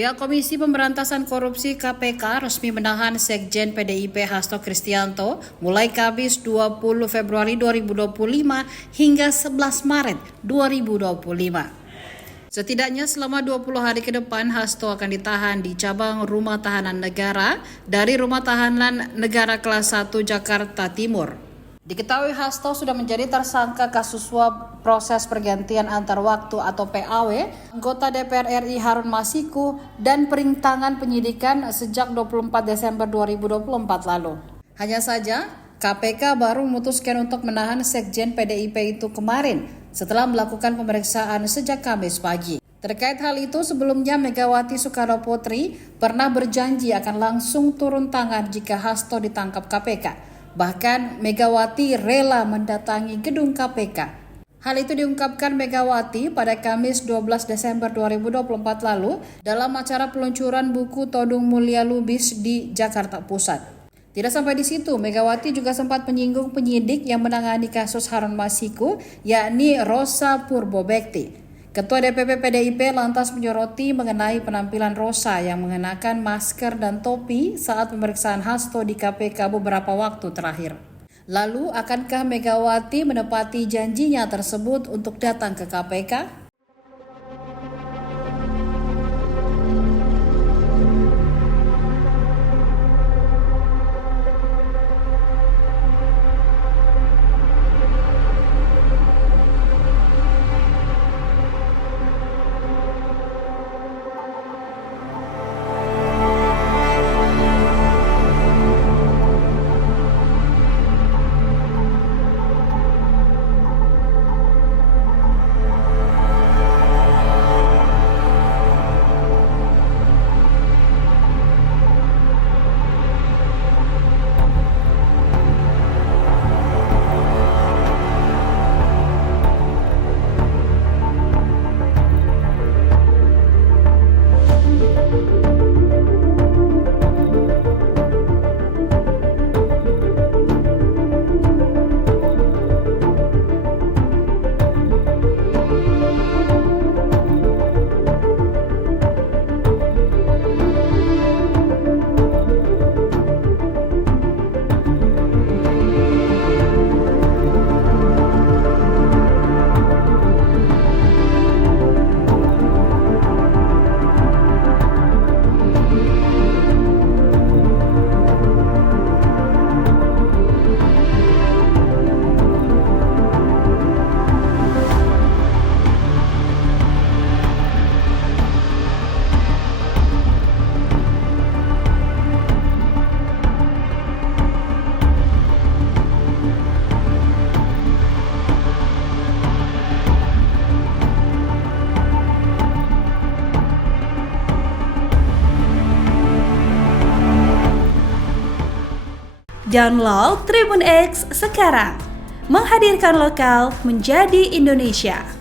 Pihak Komisi Pemberantasan Korupsi KPK resmi menahan Sekjen PDIP Hasto Kristianto mulai Kamis 20 Februari 2025 hingga 11 Maret 2025. Setidaknya selama 20 hari ke depan, Hasto akan ditahan di cabang Rumah Tahanan Negara dari Rumah Tahanan Negara Kelas 1 Jakarta Timur. Diketahui Hasto sudah menjadi tersangka kasus suap proses pergantian antar waktu atau PAW, anggota DPR RI Harun Masiku, dan perintangan penyidikan sejak 24 Desember 2024 lalu. Hanya saja, KPK baru memutuskan untuk menahan Sekjen PDIP itu kemarin setelah melakukan pemeriksaan sejak Kamis pagi. Terkait hal itu, sebelumnya Megawati Soekarnoputri pernah berjanji akan langsung turun tangan jika Hasto ditangkap KPK. Bahkan Megawati rela mendatangi gedung KPK. Hal itu diungkapkan Megawati pada Kamis 12 Desember 2024 lalu dalam acara peluncuran buku Todung Mulia Lubis di Jakarta Pusat. Tidak sampai di situ, Megawati juga sempat menyinggung penyidik yang menangani kasus Harun Masiku, yakni Rosa Purbobekti. Ketua DPP PDIP lantas menyoroti mengenai penampilan Rosa yang mengenakan masker dan topi saat pemeriksaan Hasto di KPK beberapa waktu terakhir. Lalu, akankah Megawati menepati janjinya tersebut untuk datang ke KPK? Download Tribun X sekarang, menghadirkan lokal menjadi Indonesia.